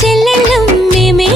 చెల్లెళ్ళం మేమే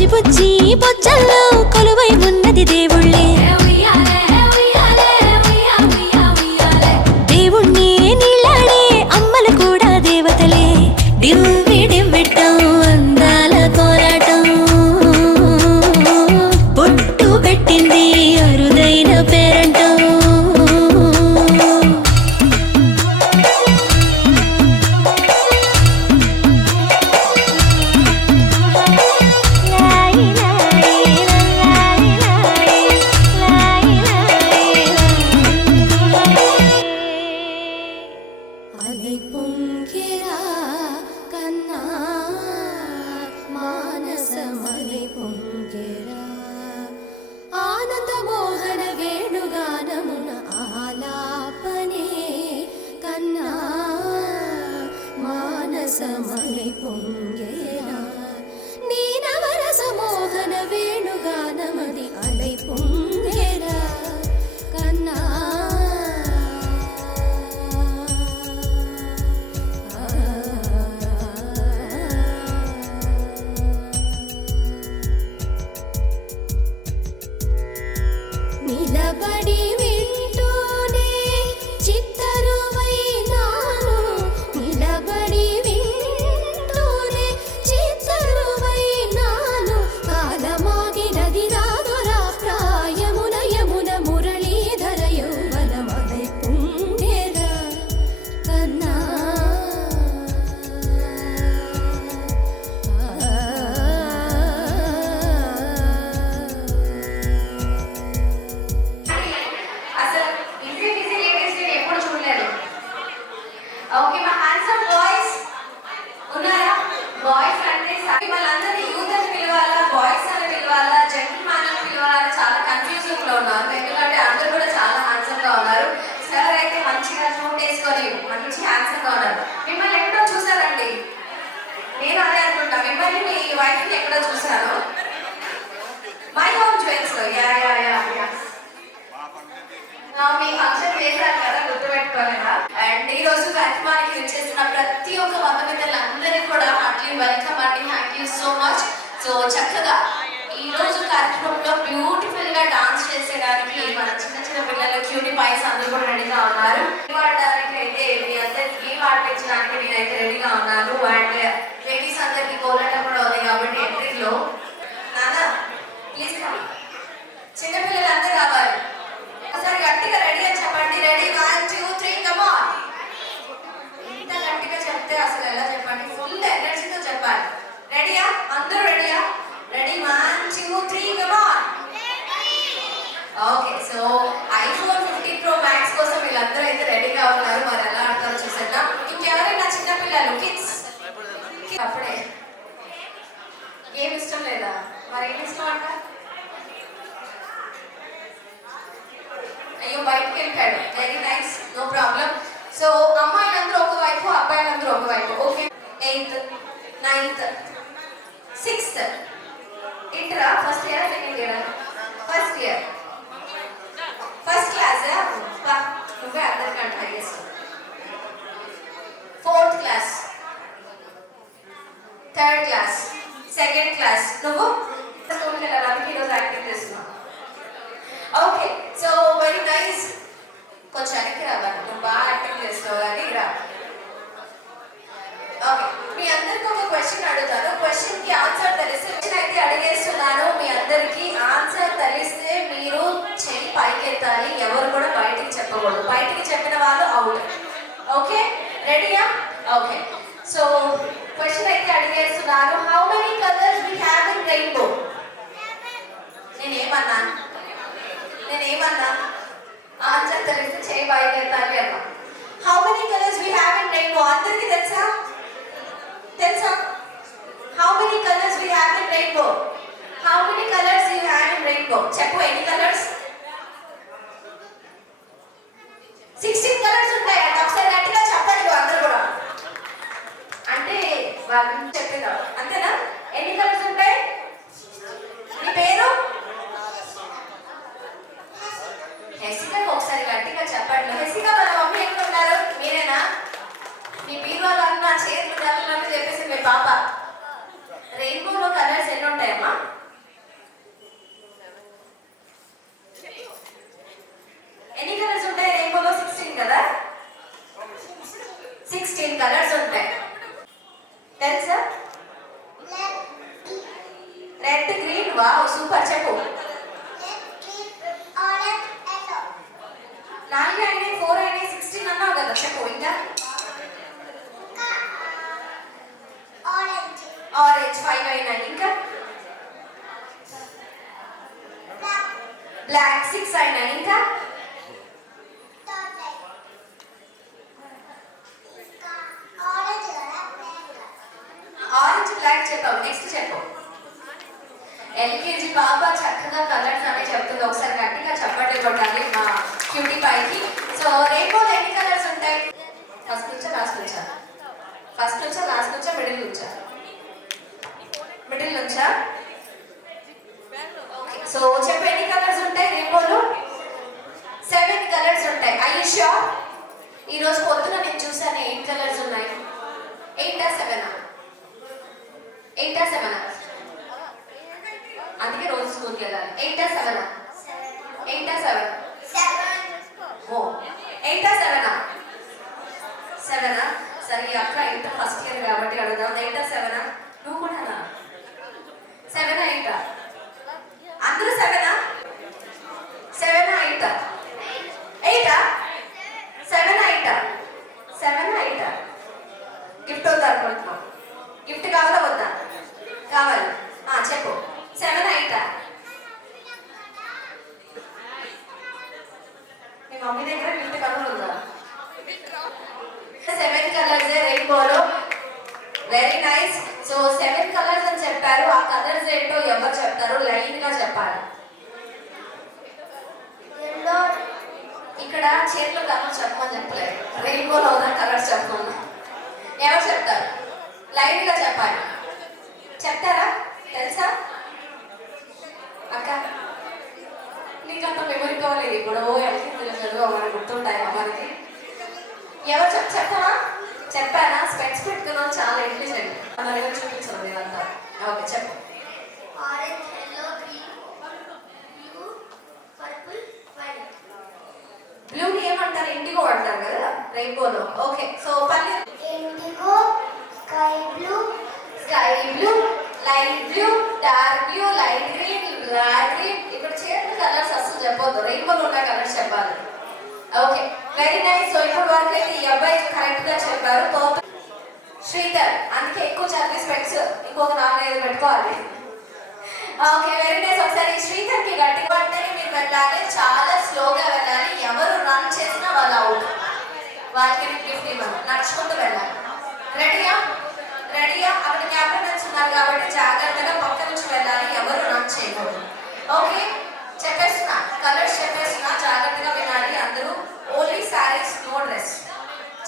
బుజ్జి బుజ్జి బొజ్జల్లో కొలువై ఉన్నది దేవుళ్ళే. దేవుణ్ణి నీళ్ళాడే అమ్మలు కూడా దేవతలే. డివ్వి డివ్విట్టం అందాల కోలాటం బొట్టు పెట్టింది అరుదైన పేరంటం. అలై పొంగెరా కన్నా మానసమలై పొంగెరా ఆనంద మోహన వేణుగానమున ఆలాపనే కన్నా మానసమలై పొంగెరా నీ నవరస మోహన వేణుగానమది అలై పొంగెరా కన్నా. నిలబడి వింటూనే చిత్తరువైనాను నిలబడి వింటూనే చిత్తరువైనాను కాలమాగినది రాదురా ప్రాయమున యమున మురళీధర యౌవనమలై పొంగెరా కన్నా. ఓకే, మా హ్యాండ్సమ్ బాయ్స్ ఉన్నారా? బాయ్స్ అంటే వాళ్ళందరినీ యూత్ అని పిలవాలా, బాయ్స్ అని పిలవాలా, జెంటిల్మెన్ అని పిలవాలా, చాలా కన్ఫ్యూజింగ్ లో ఉన్నారు. ఎందుకంటే అందరూ కూడా చాలా హ్యాండ్సమ్ గా ఉన్నారు. సార్ అయితే మంచిగా షూట్ వేసుకొని మంచి హ్యాండ్సమ్ గా ఉన్నారు. మిమ్మల్ని ఎక్కడో చూసారండి, నేను అదే అనుకుంటా. మిమ్మల్ని మీ వైఫ్ ని ఎక్కడో చూసాను. మై హోమ్ జ్యువెల్స్ లో. యా యా యా యా మీ ఫంక్షన్ చేశారు కదా, గుర్తుపెట్టుకోలేదా? అండ్ ఈ రోజు కార్యక్రమానికి విచ్చేసిన ప్రతి ఒక్క బంధుమిత్రులందరికీ కూడా హార్ట్లీ వెల్కమ్ అండి. Thank you so much. So చక్కగా ఈ రోజు కార్యక్రమంలో బ్యూటిఫుల్ గా డాన్స్ చేసేయడానికి మన చిన్న చిన్న పిల్లలు క్యూటీ పైస్ అందరూ కూడా రెడీగా ఉన్నారు. పాడడానికి అయితే మీ అందరికి పాటించడానికి నేనైతే రెడీగా ఉన్నాను. అండ్ లేడీస్ అందరికి కోలాటం కూడా ఉంది కాబట్టి ఎంట్రీలో నాన్న ప్లీజ్ కమ్. చిన్నపిల్లలు అందరూ రావాలి. ఒకసారి గట్టిగా రెడీ అని చెప్పండి. Ready 1 2 3 come on. ఇంత గట్టిగా చెప్తే అసలు ఎలా చెప్పండి, ఫుల్ ఎనర్జీతో చెప్పాలి. రెడీయా? అందరూ రెడీయా? Ready 1 2 3 come on. Okay, so iPhone 15 Pro Max కోసం వీళ్ళందరూ అయితే రెడీగా ఉన్నారు. మరి ఎలా ఆడతారో చూసేద్దాం. ఇంకెవరైనా చిన్నపిల్లలు కిడ్స్ అప్పుడే ఏమి ఇష్టం లేదా? మరి ఏమి ఇష్టం అంట? అయ్యో బయటకు వెళ్ళిపోయాడు. Very nice, no problem. So అమ్మాయిలందరూ ఒకవైపు, అబ్బాయిలందరూ ఒకవైపు. ఓకే, 8th 9th 6th ఇంటరా? First year second year? First year. First class నువ్వే అందరికంటే highest. 4th class, 3rd class, 2nd class. నువ్వు స్కూల్కి వెళ్ళాలి, ఈరోజు యాక్టింగ్ చేస్తున్నావు. Okay, so very nice. కొంచెం వెనక్కి రావాలి, నువ్వు బాగా యాక్టింగ్ చేస్తావు కానీ రా. ఓకే, మీ అందరికి ఒక క్వశ్చన్ అడుగుతాను. క్వశ్చన్ కి ఆన్సర్ తెలిస్తే అయితే అడిగేస్తున్నాను. మీ అందరికి ఆన్సర్ తెలిస్తే మీరు చెయ్యి పైకి ఎత్తాలి. ఎవరు కూడా బయటికి చెప్పకూడదు. బయటికి చెప్పిన వాళ్ళు అవుట్. ఓకే, రెడీయా? ఓకే, సో క్వశ్చన్ అయితే అడిగేస్తున్నాను. How many colours we have in rainbow? నేనేమన్నా ఆన్సర్ తెలిస్తే చేయి పైకి ఎత్తాలి అన్న. How many colours we have in rainbow? అందరికీ తెలుసా? How many colours we have in rainbow? How many colours you have in rainbow? చెప్పు, ఎన్ని కలర్స్? 16 కలర్స్ ఉంటాయి. అంటే ఒకసారి గట్టిగా చెప్పండి అందరూ కూడా. అంటే వాళ్ళు చెప్పేదా? అంతేనా? ఎన్ని కలర్స్ ఉంటాయి? నీ పేరు? హెసిక. ఒకసారి గట్టిగా చెప్పండి. హెసిక, వాళ్ళ మమ్మీ ఎక్కడ ఉన్నారు? మీరేనా? మీ బీరువాలో అన్న చేతులు చెప్పేసి మీ పాప. రెయిన్బోలో కలర్స్ ఎన్ని ఉంటాయమ్మా? రెడ్ గ్రీన్ వావ్ సూపర్ చెప్పు. నాలుగు అయినాయి 4 అయినాయి 16 అన్నావు కదా చెప్పు ఇంకా. ఆరెంజ్ 5 అయినాయి ఇంకా. బ్లాక్ 6 అయినాయి ఇంకా. ఆరెంజ్ బ్లాక్ చెప్పావు నెక్స్ట్ చెప్పు. ఎల్కేజీ పాప చక్కగా కలర్స్ అనే చెప్తుంది. ఒకసారి గట్టిగా చప్పట్లు కొట్టాలి మా క్యూటీ పైకి. సో రెయిన్బోలో ఎన్ని కలర్స్ ఉంటాయి? ఫస్ట్ నుంచా లాస్ట్ నుంచా? ఫస్ట్ నుంచా లాస్ట్ నుంచా మిడిల్ నుంచా? మిడిల్ నుంచా? ఓకే సో చెప్పు ఎన్ని కలర్స్ ఉంటాయి రెయిన్బోలో? 7 కలర్స్ ఉంటాయి. I you sure? ఈరోజు పొద్దున నేను చూసాను 8 కలర్స్ ఉన్నాయి. 8 ఆ 7 ఆ? 8 ఆ 7 ఆ? అందుకే రోజు స్కూల్కి వెళ్ళాలి. 8 ఆ 7 ఆ? 8 ఆ 7? ఓ 8 ఆ 7 ఆ? 7 ఆ? సరే ఈ అక్క ఇంటర్ ఫస్ట్ ఇయర్ కాబట్టి అడుగుదాం. 8 ఆ 7 ఆ? నువ్వు కూడా 7 ఆ 8 ఆ? అందరూ 7 ఆ? 7 ఆ 8 ఆ? 8 ఆ? 7 ఆ 8 ఆ? 7 ఆ 8 ఆ? గిఫ్ట్ వద్దా అనుకుంటున్నావు? గిఫ్ట్ కావాలా వద్దా? కావాలి. చెప్పు 7 ఆ 8 ఆ? మీ మమ్మీ దగ్గర గిఫ్ట్ కలర్ ఉందా? 7 కలర్స్ రెయిన్బోలో. Very nice. సో 7 కలర్స్ అని చెప్పారు. ఆ కలర్స్ ఏంటో ఎవరు చెప్తారు? లైన్ గా చెప్పాలి. ఇక్కడ చేతిలో కలర్ చెప్పమని చెప్పలేదు. రెయిన్బోలో ఉన్న కలర్స్ చెప్పమన్నా. ఎవరు చెప్తారు? లైన్ గా చెప్పాలి. చెప్తారా? తెలుసా అక్క? నీకంత మెమరీ కావాలి ఇప్పుడు. ఎల్కేజీలో చదువు మనకి గుర్తుంటాయి మనకి. ఎవరు చెప్తావా? చెప్పానా? స్పెట్స్ పెట్టుకున్నాం చాలా ఇంటెలిజెంట్. మరి చూపించండి ఇదంతా. ఓకే చెప్పు. బ్లూని ఏమంటారు? ఇండిగో అంటారు కదా రెయిన్బోలో. ఓకే సో పల్లి indigo, sky blue, light blue, dark blue, light green, black green. ఇప్పుడు చేతుల కలర్స్ అసలు చెప్పొద్దు. రెయిన్బోలో ఉన్న కలర్స్ చెప్పాలి. Okay very nice. సో ఇప్పుడు వరకు అయితే ఈ అబ్బాయి కరెక్ట్ గా చెప్పారు. పర్పుల్ శ్రీధర్. అందుకే ఎక్కువ చదివి స్పెక్స్ ఇంకొక 4-5 పెట్టుకోవాలి. Okay very nice. ఒకసారి శ్రీధర్ కి గట్టిగా అంటే మీరు వెళ్ళాలి. చాలా స్లోగా వెళ్ళాలి. ఎవరు రన్ చేసినా వాళ్ళు అవుట్. వాళ్ళకి గిఫ్ట్ ఇవ్వాలి. నడుచుకుంటూ వెళ్ళాలి. రెడీయా? రెడీయా? అక్కడ క్యాబినెట్స్ ఉన్నారు కాబట్టి జాగ్రత్తగా పక్క నుంచి వెళ్ళాలి. ఎవరు రన్ చేయకూడదు. ఓకే చెప్పేస్తున్నా. కలర్స్ చెప్పేస్తున్నా. జాగ్రత్తగా వినాలి అందరూ. Only saris, no dress.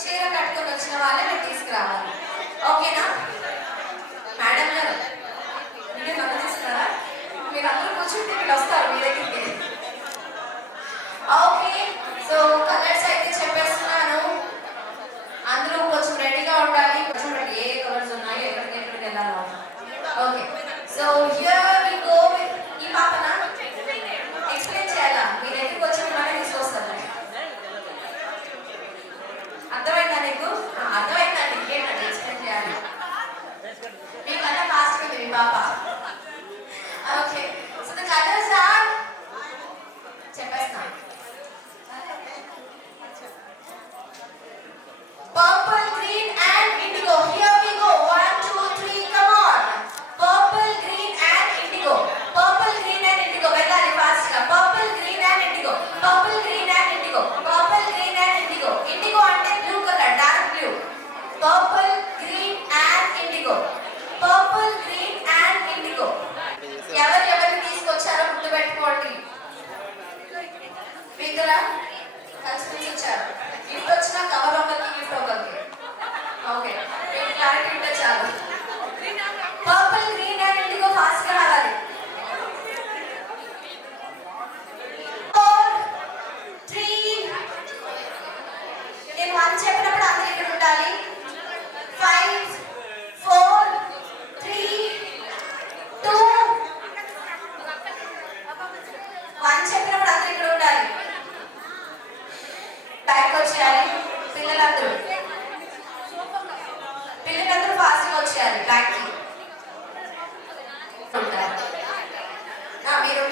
చీర కట్టుకొని వచ్చిన వాళ్ళే మీరు తీసుకురావాలి. ఓకేనా? మేడం గారు మీరు నన్ను తీసుకున్నారా? మీరు అందరూ కూర్చుంటే వీళ్ళు వస్తారు మీ దగ్గరికి. ఓకే సో కలర్స్ అయితే చెప్పేస్తున్నాను. అందరూ కొంచెం రెడీగా ఉండాలి. చూడండి ఏ కలర్స్ ఉన్నాయో ఎక్కడికి వెళ్ళాలో. Okay so here we go. ఈ పాపన ఎక్స్ప్లెయిన్ చేయాలా? మీ దగ్గరికి వచ్చి మిమ్మల్ని తీసుకొస్తారు. అర్థమైందా నీకు? అర్థమైందండి. ఇంకేంటండి ఎక్స్ప్లెయిన్ చేయాలి? మీకన్నా ఫాస్ట్ ఉంది మీ పాప. Okay so the colours are చెప్పేస్తున్నా.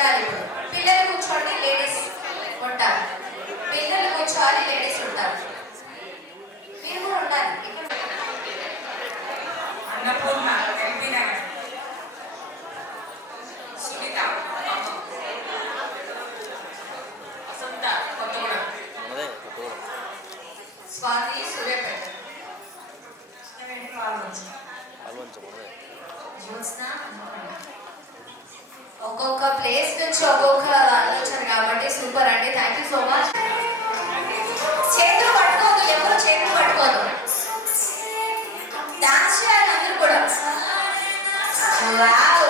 ఉండాలి. ఇప్పుడు పిల్లలు కూర్చోండి, లేడీస్ ఉంటారు. పిల్లలు కూర్చోవాలి, లేడీస్ ఉంటారు. మీరు కూడా ఉండాలి. అన్నపూర్ణ ఎంపీ నగర్, సునీత వసంత కొత్తగూడెం, స్వాతి సూర్యాపేట, జ్యోత్స్న ఒక్కొక్క ప్లేస్ నుంచి ఒక్కొక్క ఆలోచన కాబట్టి సూపర్ అండి. Thank you so much. చేతులు పట్టుకోదు, ఎవరు చేతులు పట్టుకోదు. డాన్స్ చేయాలి అందరూ కూడా. వావ్.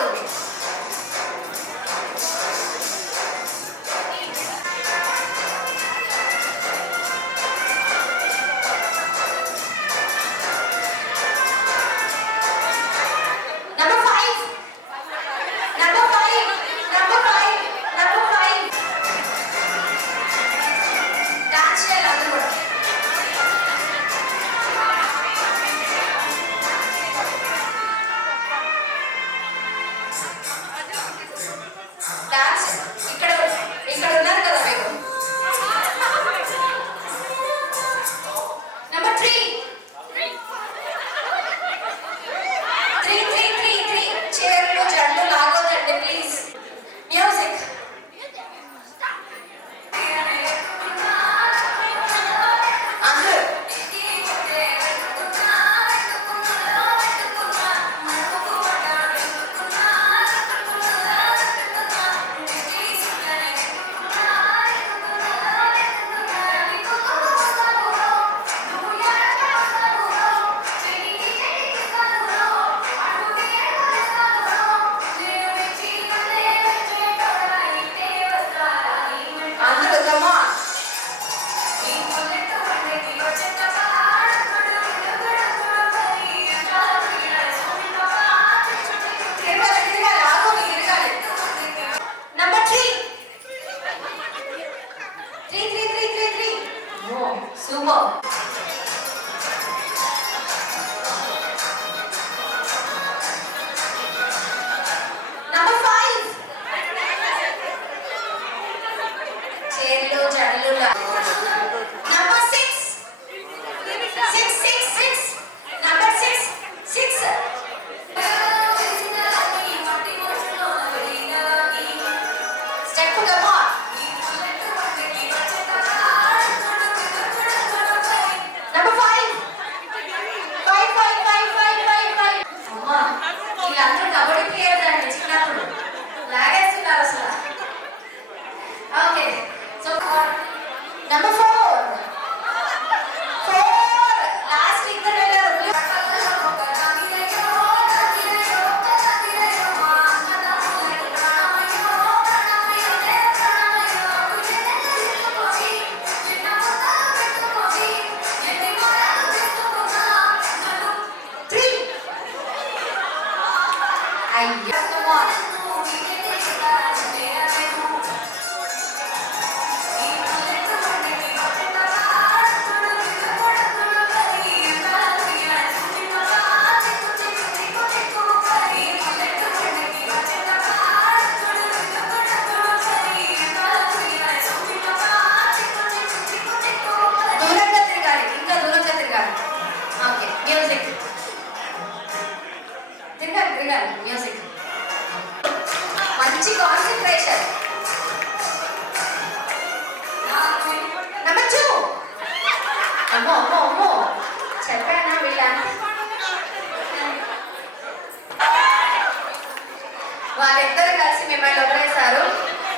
వాళ్ళిద్దరు కలిసి మిమ్మల్ని వదిలేశారు.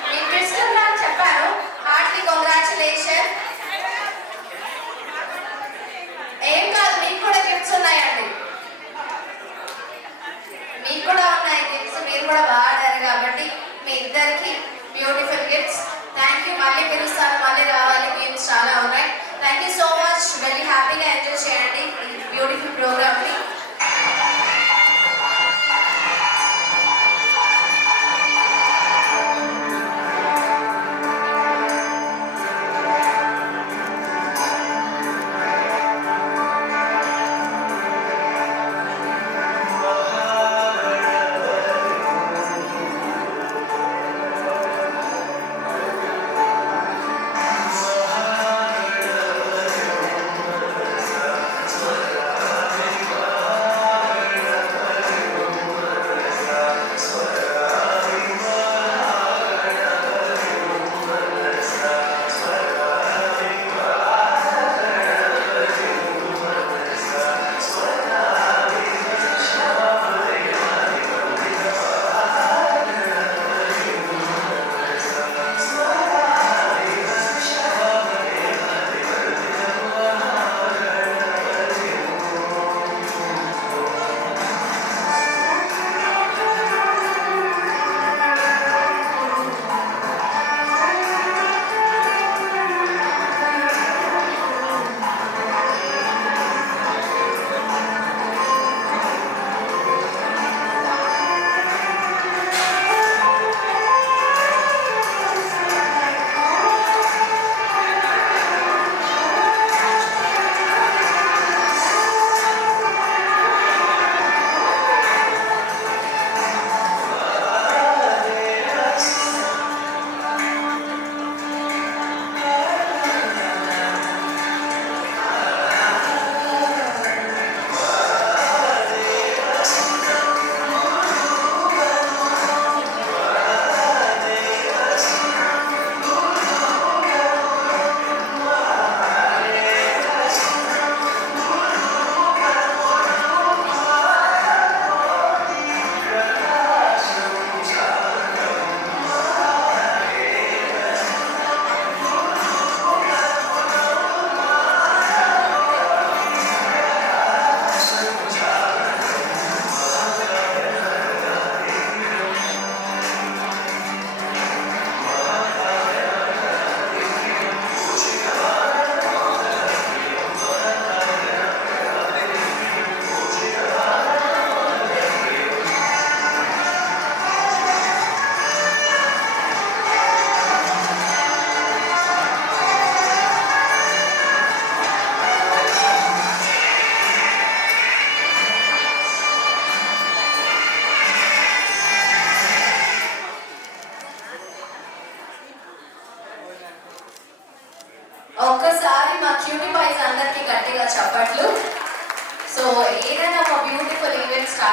మీకు ట్విస్ట్ నాకు చెప్పాను. Heartly congratulation. ఏం కాదు, మీకు కూడా గిఫ్ట్స్ ఉన్నాయండి. మీకు కూడా ఉన్నాయి గిఫ్ట్స్. మీరు కూడా బాగా ఆడారు కాబట్టి మీ ఇద్దరికి బ్యూటిఫుల్ గిఫ్ట్స్. Thank you. మళ్ళీ పిలుస్తాను, మళ్ళీ రావాలి. గేమ్స్ చాలా ఉన్నాయి. Thank you so much. Very హ్యాపీగా ఎంజాయ్ చేయండి ఈ బ్యూటిఫుల్ ప్రోగ్రామ్ని.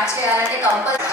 స్టార్ట్ చేయాలంటే కంపల్సరీ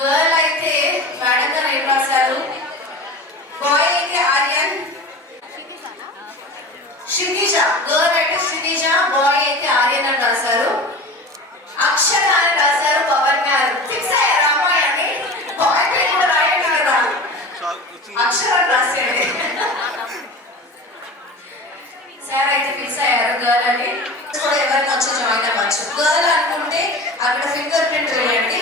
గర్ల్ అయితే మేడం గారు ఏం రాశారు, బాయ్ అయితే ఆర్యన్, క్షితిజ, గర్ల్ అయితే క్షితిజ, బాయ్ అయితే ఆర్యన్ అని రాశారు. అక్షర అని రాశారు పవన్ గారు. ఫిక్స్ అయ్యారు అమ్మాయి అని, బాయ్ పేరు కూడా రాయండి కదా, అక్షర అని రాసేయండి. సార్ అయితే ఫిక్స్ అయ్యారు గర్ల్ అని. కూడా ఎవరైనా వచ్చి జాయిన్ అవ్వచ్చు. గర్ల్ అనుకుంటే అక్కడ ఫింగర్ ప్రింట్ వేయండి.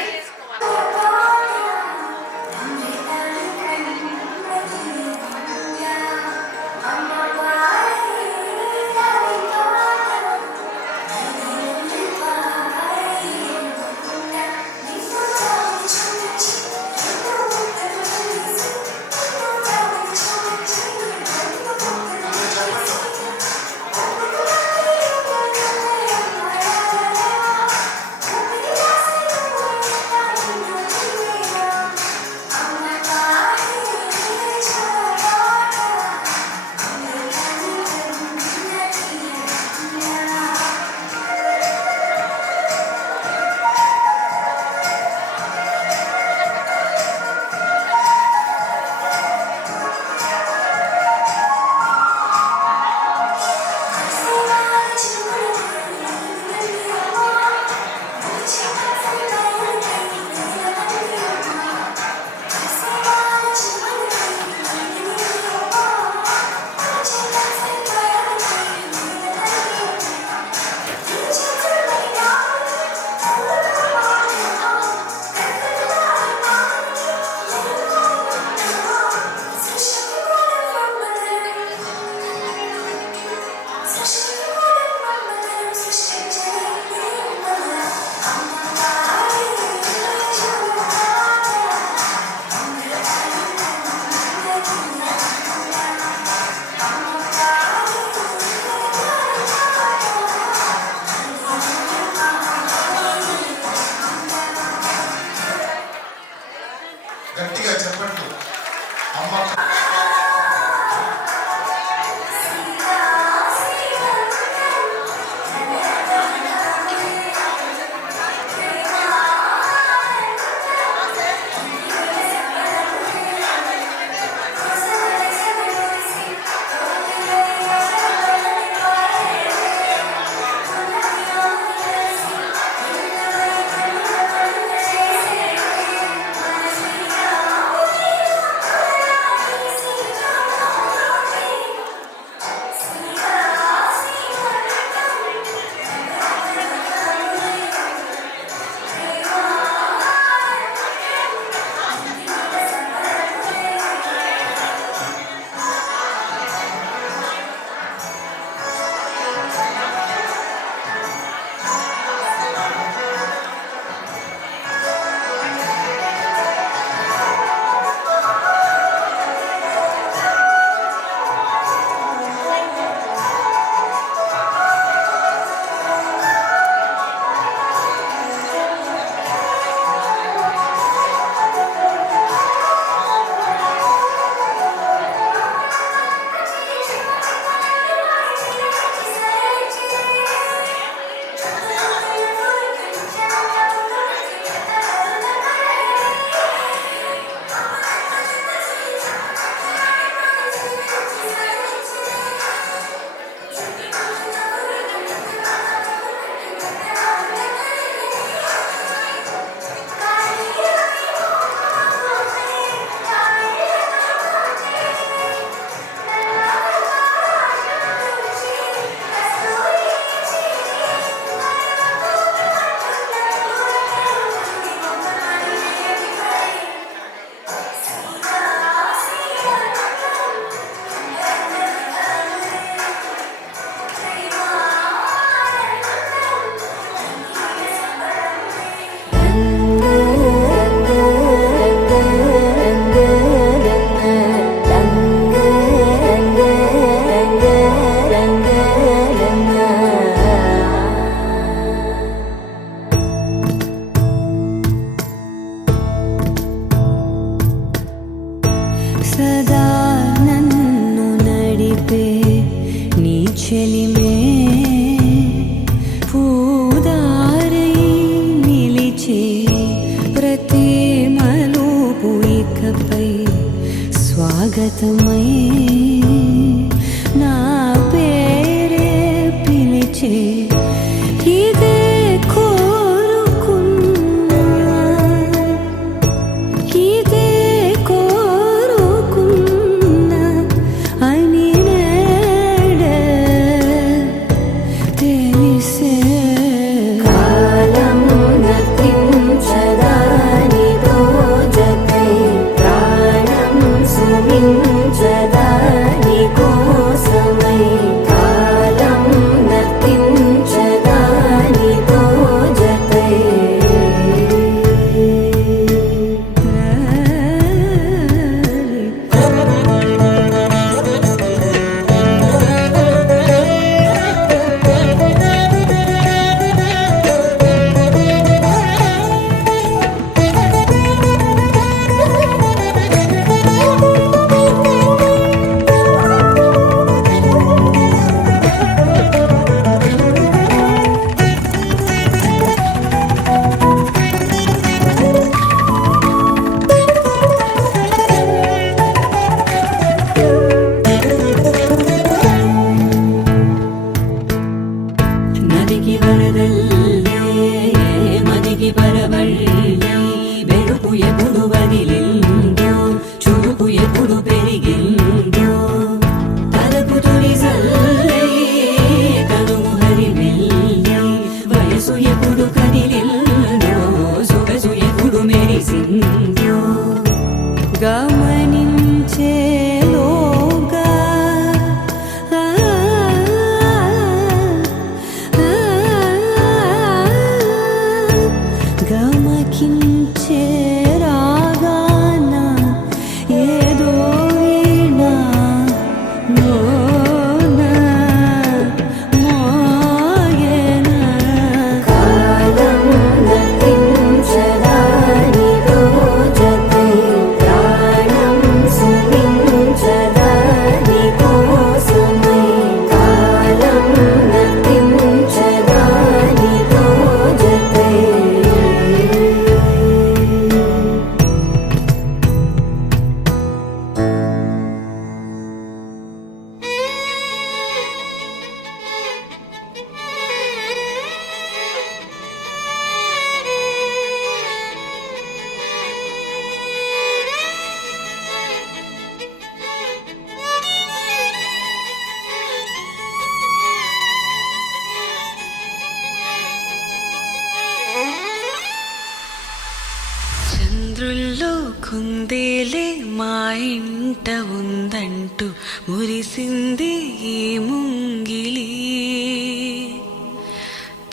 అందేలే మా ఇంట ఉందంటూ మురిసింది ఈ ముంగిలి.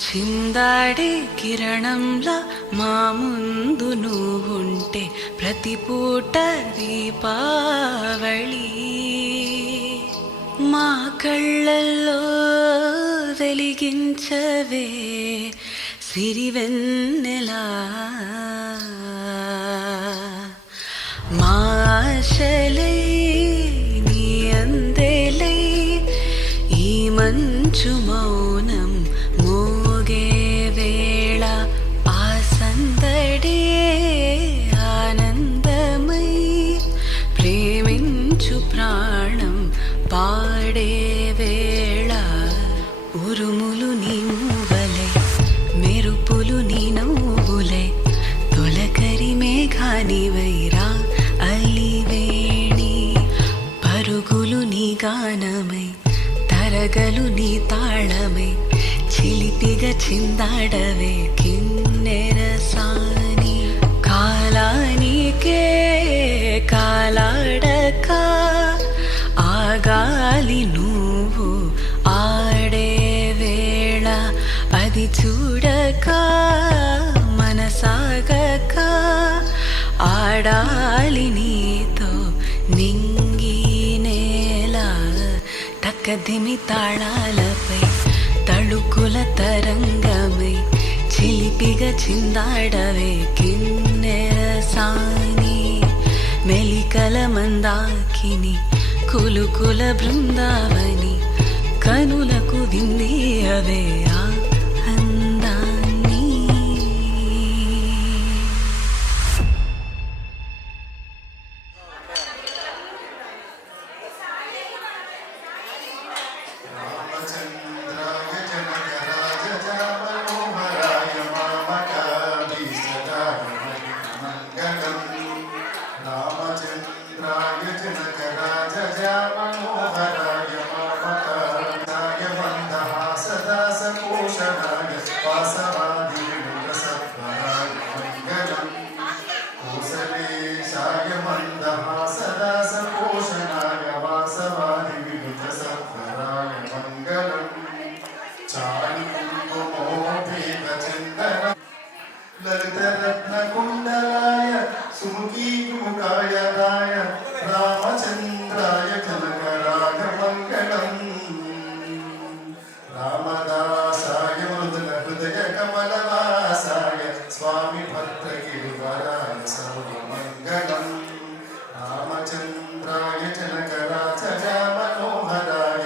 చిందాడే కిరణంలా మా ముందు నువ్వుంటే ప్రతి పూట దీపావళి. మా కళ్ళల్లో వెలిగించవే సిరివెన్నెలా. మా ఆశలై నీ అందేలై ఈ మంచు మౌనం మోగే వేళ ఆ సందడే ఆనందమై ప్రేమించు ప్రాణం పాడే వేళ. ఉరుములు నీ మూవలై మెరుపులు నీ నవ్వులై తొలకరి మేఘానివైరా అలివేణి. పరుగులు నీ గానమై తరగలు నీ తాళమై చిలిపిగా చిందాడవే కిన్నెరసాని. కాలానికే కాలాడక ఆగాలి నువ్వు ఆడే వేళ. అది చూడక మనసాగక ఆడాలి నీతో నింగి నేల. తక్కదిమి తాళాలపై తళుకుల తరంగమై చిలిపిగా చిందాడవే కిన్నెరసాని. మెలికల మందాకిని కులుకుల బృందావని కనులకు వింది అవే ఆ అందాన్ని. రామచంద్రాయ జనకరాజామనోహరాయ మామకాభీష్టదాయ మంగళం. రామచంద్రాయ జనకరాజామనోహరాయ మామకాభీష్టాయ మందహాసదాసకోశనాయ వాసవాదివినుతసత్వరాయ మంగళం. కోసలేశాయ మందహాసదాసకోశనాయ వాసవాదివినుతసత్వరాయ మంగళం. చారుకుంకుమోపేతచందన లలితరత్నకుండలాయ సుముఖీముఖాయ రాయ రామచంద్రాయ జనకరాయ మంగళం. రామదాసాయ మృదుల హృదయ కమలవాసాయ స్వామి భద్రగిరివరాయ సర్వమంగళం. రామచంద్రాయ జనకరాజ మనోహరాయ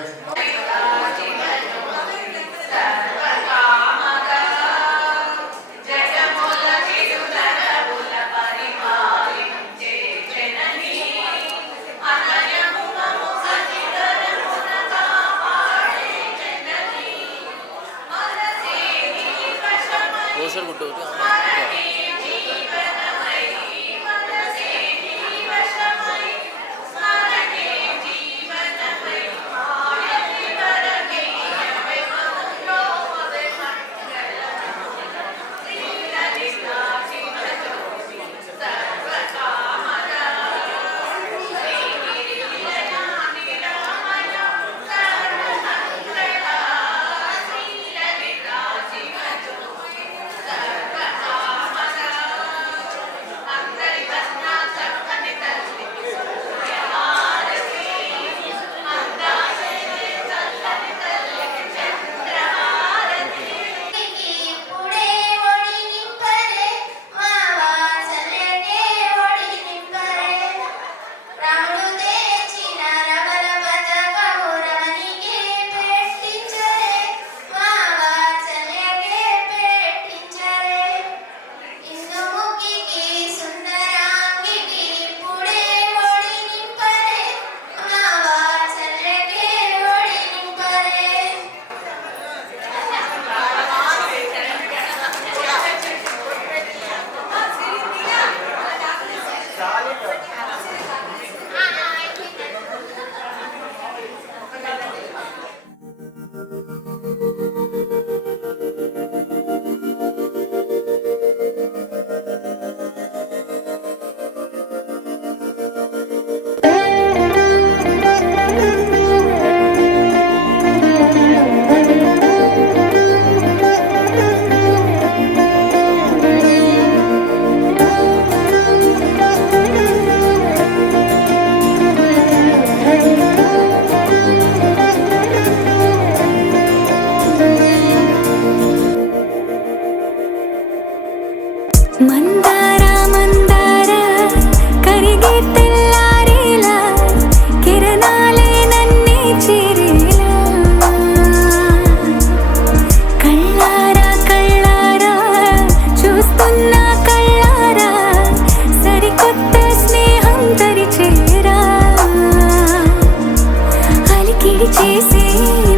వేడి చేసే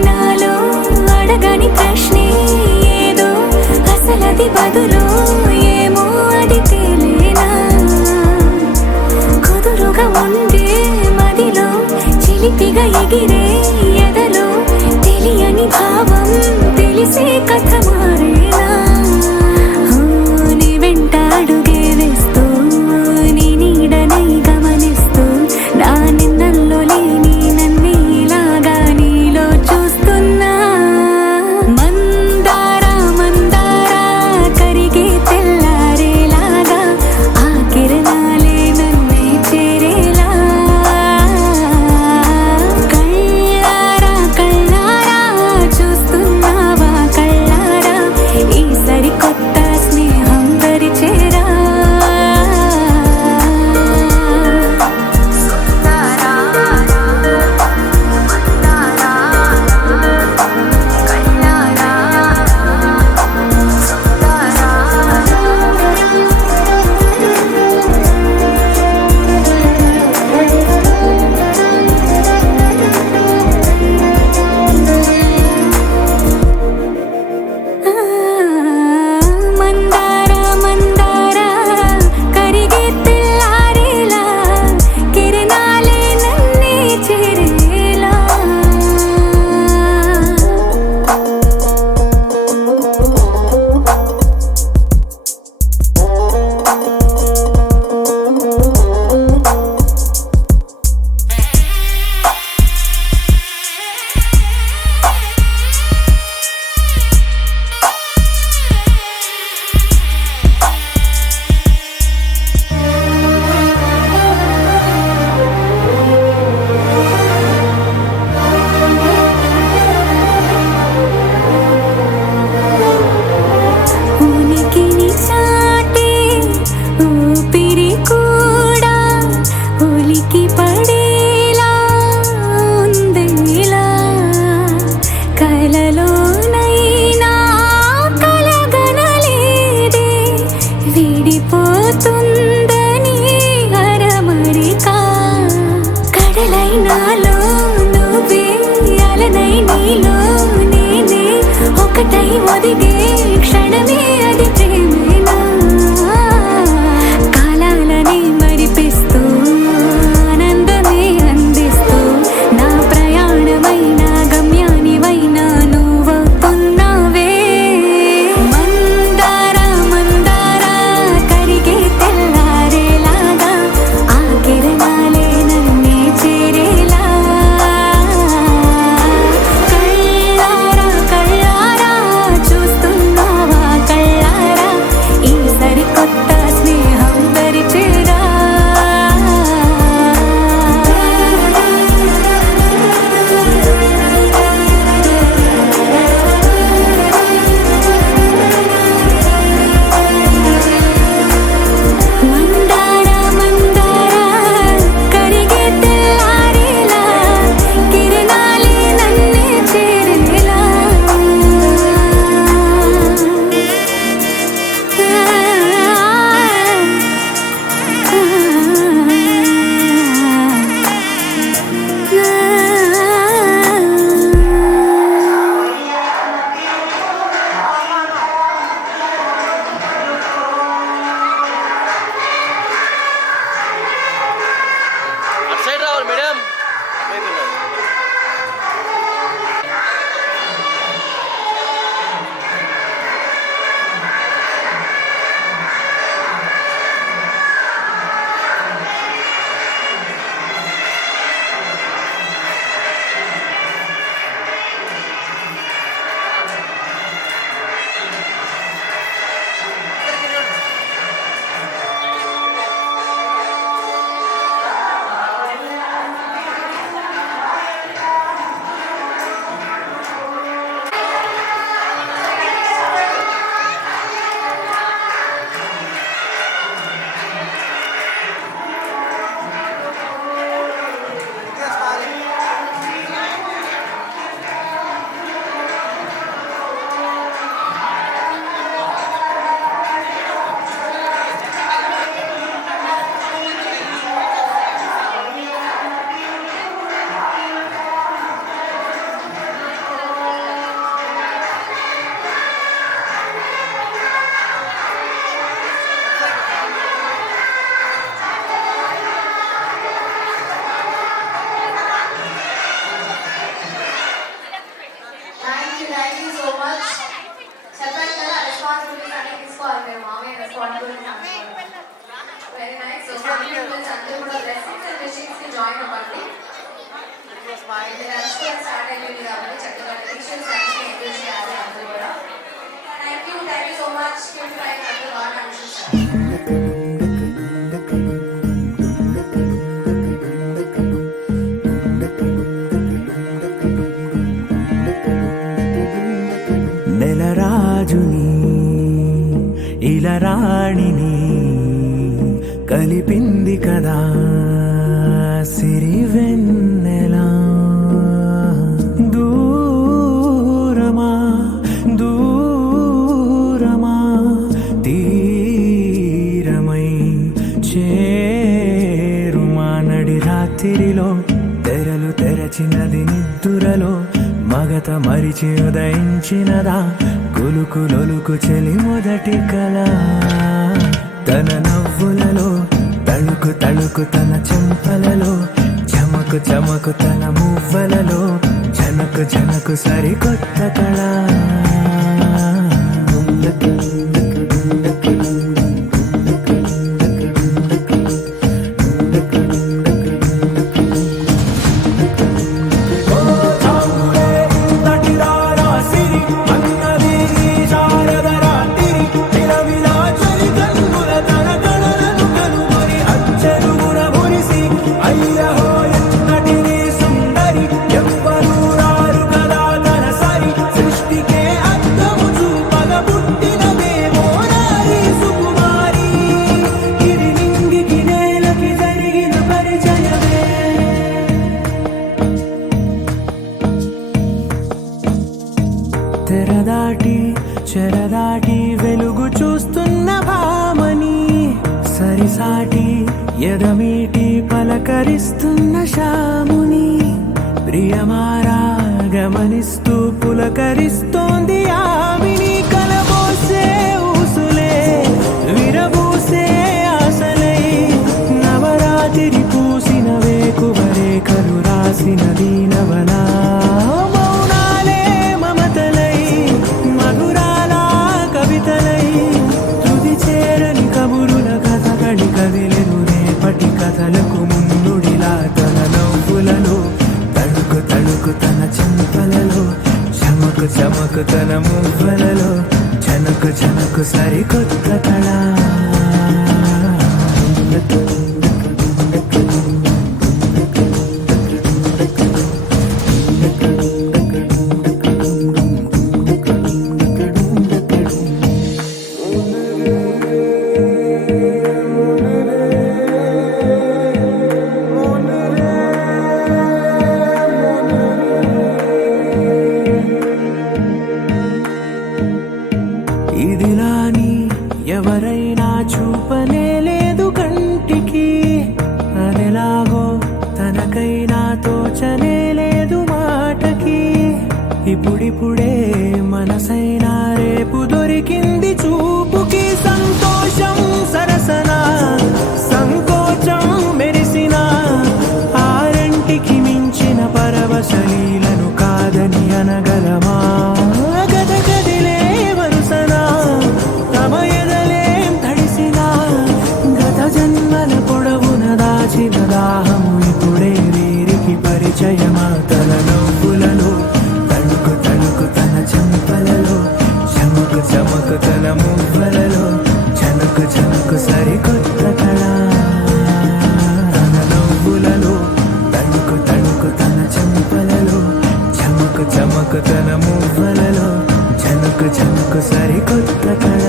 నాలో అడగని ప్రశ్నే ఏదో అసలది బదులు ఏమో అది తేలేనా కుదురుగా ఉండే మదిలో చిలిపిగా ఎగిరే ఎదలో తెలియని భావం తెలిసే కథ మారేనా నీ వెంట అడుగే వేస్తూ నీ నీడనై గమనిస్తూ నా నిన్నల్లో లేని నన్నే ఇలాగా నీలో చూస్తున్నా మందారా మందారా కరిగే తెల్లారేలాగా ఆ కిరణాలే నన్నే చేరేలా కళ్ళ ఇది లంచ్ కూడా స్టార్ట్ అయిపోయింది కాబట్టి చక్కగా టీచర్స్ లంచ్ ఎంజాయ్ చేయాలి అందరూ కూడా. Thank you so much. అందరూ బాగా అనిపిస్తారు. నెలరాజుని ఇలరాణిని కలిపింది కదా సిరివెన్నెలా. దూరమా దూరమా తీరమై చేరుమా నడి రాత్రిలో తెరలు తెరచినది నిద్దురలో మగత మరిచి ఉదయించినదా కులుకులొలుకు చెలి మొదటి కళ. తన నవ్వులలో తళుకు తళుకు తన చెంపలలో చమకు చమకు తన మువ్వలలో జనకు జనకు సరికొత్త కళ. తెరదాటి చెరదాటి వెలుగు చూస్తున్న భామని సరిసాటి ఎదమీటి పలకరిస్తున్న శాముని ప్రియమారా గమనిస్తూ పులకరిస్తోంది ఆవిని. కలబోసే ఊసులే విరబూసే ఆశలై నవరాత్రి పూసిన వేకువరే కలు రాసిన దీనవనా. కదిలెను రేపటి కథలకు ముందుడిలా తన నవ్వులలో తడుకు తడుకు తన చెంపలలో చమకు చమకు తన మువ్వలలో జనకు జనకు సరికొత్త కళ. ఇదిలాని ఎవరైనా చూపనే లేదు కంటికి అదెలాగో తనకైనా తోచనే లేదు మాటకి. ఇప్పుడిప్పుడే మనసైనా రేపు దొరికింది చూపుకి. సంతోషం సరసన సంకోచం మెరిసిన ఆరంటికి మించిన పరవశలీలను కాదని అనగలమా. గద గదిలే వరుసన తమ ఎదలేం తడిసినా గత జన్మల పొడవున దాచిన దాహము ఇప్పుడే వీరికి పరిచయమా. తన నవ్వులలో తణుకు తణుకు తన చెంపలలో చమకు చమకు తన మువ్వలలో జనకు జనకు సరికొత్త కళ. తన నవ్వులలో తణుకు తణుకు తన చెంపలలో చమకు చమకు తన మువ్వలలో జనకు జనకు సరికొత్త కళ.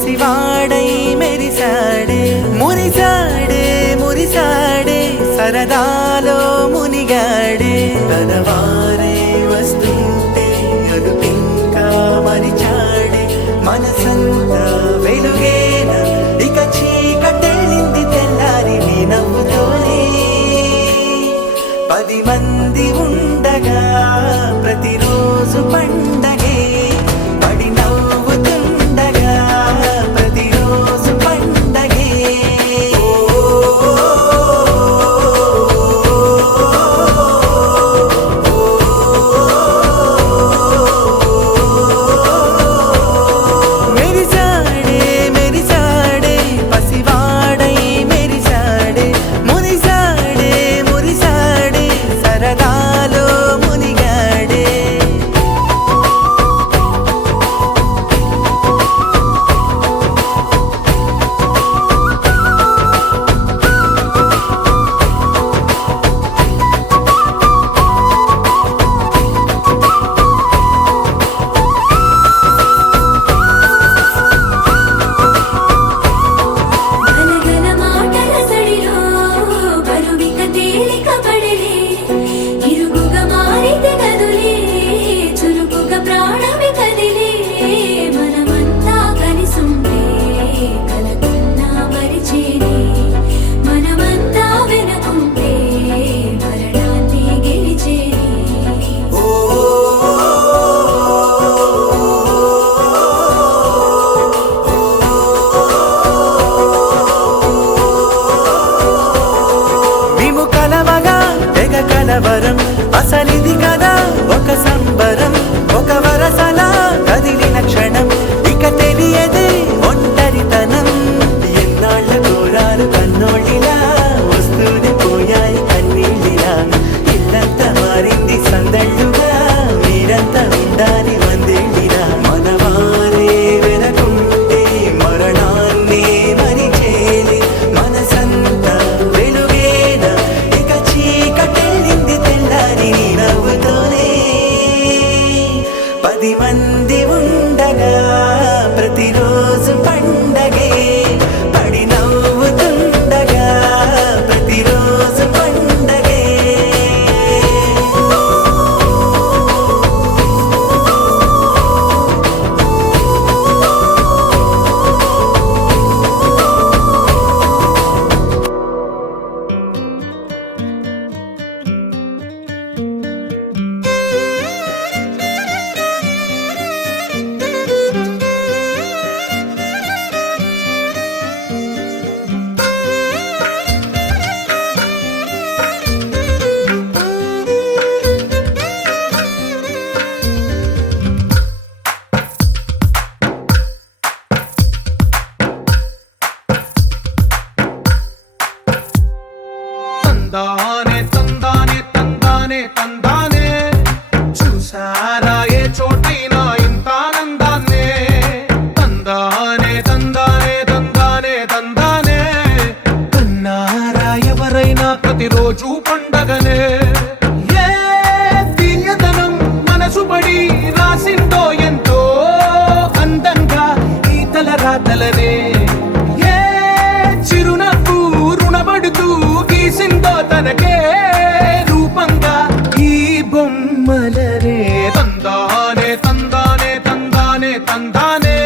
పసివాడై మెరిసాడే మురిసాడే మురిసాడే సరదాలో మునిగాడే తన వారే వస్తుంటే అదుపింకా మరిచాడే మనసంతా వెలుగేన ఇక చీకటెళ్ళింది తెల్లారి నీ నవ్వుతోనే 10 మంది ఉండగా ప్రతిరోజు పండగే పడి నవ్వుతుండగా ప్రతిరోజు పండగే మెరిసాడే మెరిసాడే పసివాడై మెరిసాడే మురిసాడే మురిసాడే సరదాలో మునిగాడే గలగల మాటల సడిలో బరువిక తేలిక పడలే ఇరుగుగా మారితే కదులే చురుకుగా ప్రాణమి కదిలే మనమంతా కలిసుంటే కలకున్నా మరిచేనే మనమంతా వెనకుంటే మరణాన్ని గెలిచేనే మేము కలవగా తెగ కలవరం అసలిది కదా ఒక సంబరం ఒక వరసలా కదిలిన క్షణం ఇక తెలియదే ఒంటరితనం ఎన్నాళ్ళ కోరాలు కన్నోళ్ళిలా వస్తూనే పోయాయి కన్నీళ్ళిలా ఇల్లంతా మారింది సందళ్ళుగా మీరంతా ఉండాలి వందేళ్ళిలా మనవారే వెనకుంటే మరణాన్నే మరిచేలి మనసంతా వెలుగేన ఇక చీకటెళ్ళింది తెల్లారి నీ నవ్వుతోనే 10 మంది ఉండగా ప్రతిరోజు పండగే పడి నవ్వుతుండగా ప్రతిరోజు పండగే తందానే తందానే తందానే తందానే చూసారా ఏ చోటైనా ఇంత ఆనందాన్నే తందానే తందానే తందానే తందానే కన్నారా ఎవరైనా ప్రతిరోజు పండగనే ఏ తీయదనం మనసు పడి రాసిందో ఎంతో అందంగా ఈ తల రాతలనే ఏ చిరునవ్వు రుణపడుతూ గీసిందో తనకే రూపంగా ఈ బొమ్మలనే తందానే తందానే తందానే తందానే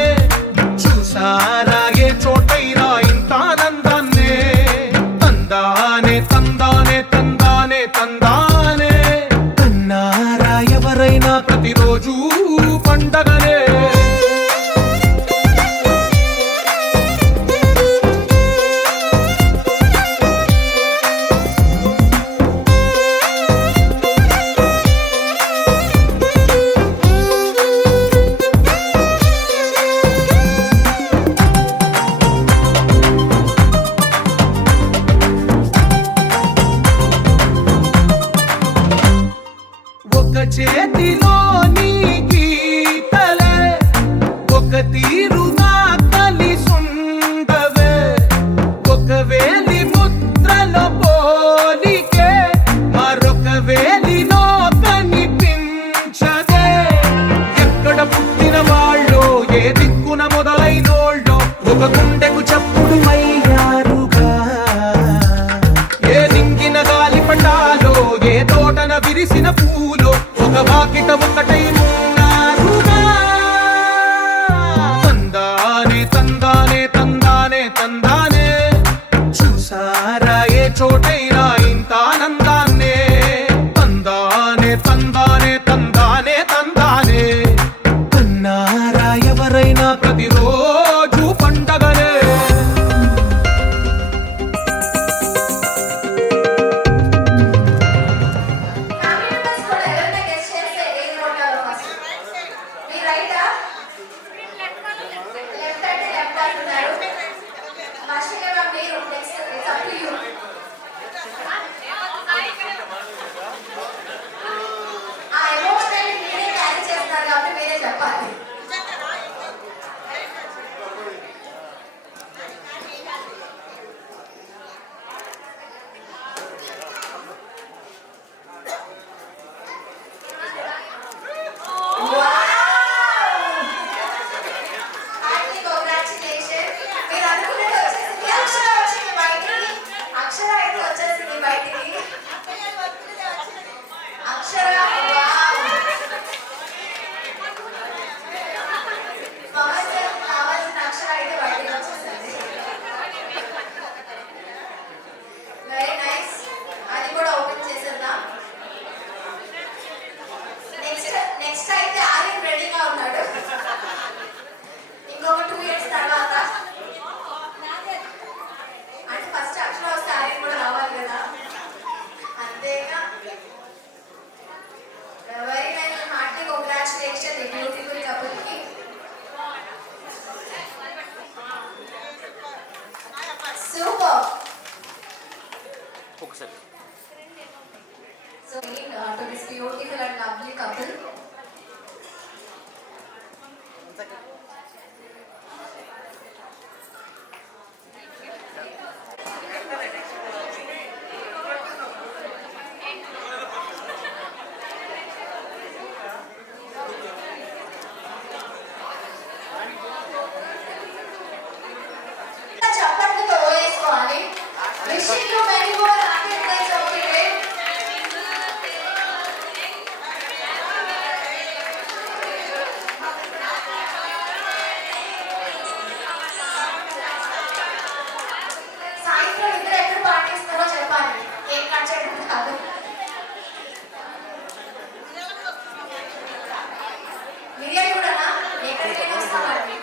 చూసారా ఏ చోటైనా ఇంత ఆనందాన్నే తందానే తందానే తందానే తందానే కన్నారా ఎవరైనా ప్రతిరోజు పండగనే ఒక చేతిలో నీ గీతలే ఒక తీరుగా కలిసుండవే ఒక వేలి ముద్రలో పోలికే మరొక వేలిలో కనిపించదే ఎక్కడ పుట్టిన వాళ్ళో ఏ దిక్కున మొదలైనోళ్ళో ఇక ఒక్కటై ఉన్నారుగా. తందానే తందానే తందానే తందానే, చూసారా ఏ చోటైనా ఇంత ఆనందాన్నే. తందానే తందానే తందానే తందానే, కన్నారా ఎవరైనా ప్రతిరోజు పండగనే. ఫ్యామిలీ మెంబర్స్ కూడా ఎవరైనా గెస్ చేస్తే ఏది కొట్టాలో ఫస్ట్? మీ రైటా? లెఫ్ట్ అంటే లెఫ్ట్ అంటున్నారు. వర్షిక మ్యామ్ మీరు next it's up to you. ఆ ఎమోషన్ మీరే క్యారీ చేస్తున్నారు కాబట్టి మీరే చెప్పాలి. Happy congratulations. మీరు అనుకున్నట్టు వచ్చేసింది. అక్షర వచ్చింది బయటికి. అక్షర అయితే వచ్చేసింది బయటికి. అక్షర పవన్ సార్ కావాల్సిన అక్షర అయితే బయటికి వచ్చేసింది. Very nice. అది కూడా ఓపెన్ చేసేద్దాం. నెక్స్ట్ అయితే ఆర్యన్ రెడీగా ఉన్నాడు. ఇంకొక 2 ఇయర్స్ తర్వాత అంటే ఫస్ట్ అక్షర వస్తే ఆర్యన్ కూడా రావాలి కదా, అంతేగా. Very nice. హార్ట్లీ కంగ్రాచులేషన్ ఈ బ్యూటిఫుల్ కపుల్ కి. Super. So to this beautiful and lovely couple. చప్పట్లతో వేసుకోవాలి. Wishing you many more happy days of the day. సాయంత్రం ఇద్దరు ఎక్కడ పాటిస్తారో చెప్పాలి. కేక్ కట్ చేయడం కాదు. మిరియాలు కూడానా? ఎక్కడికి వస్తామండి?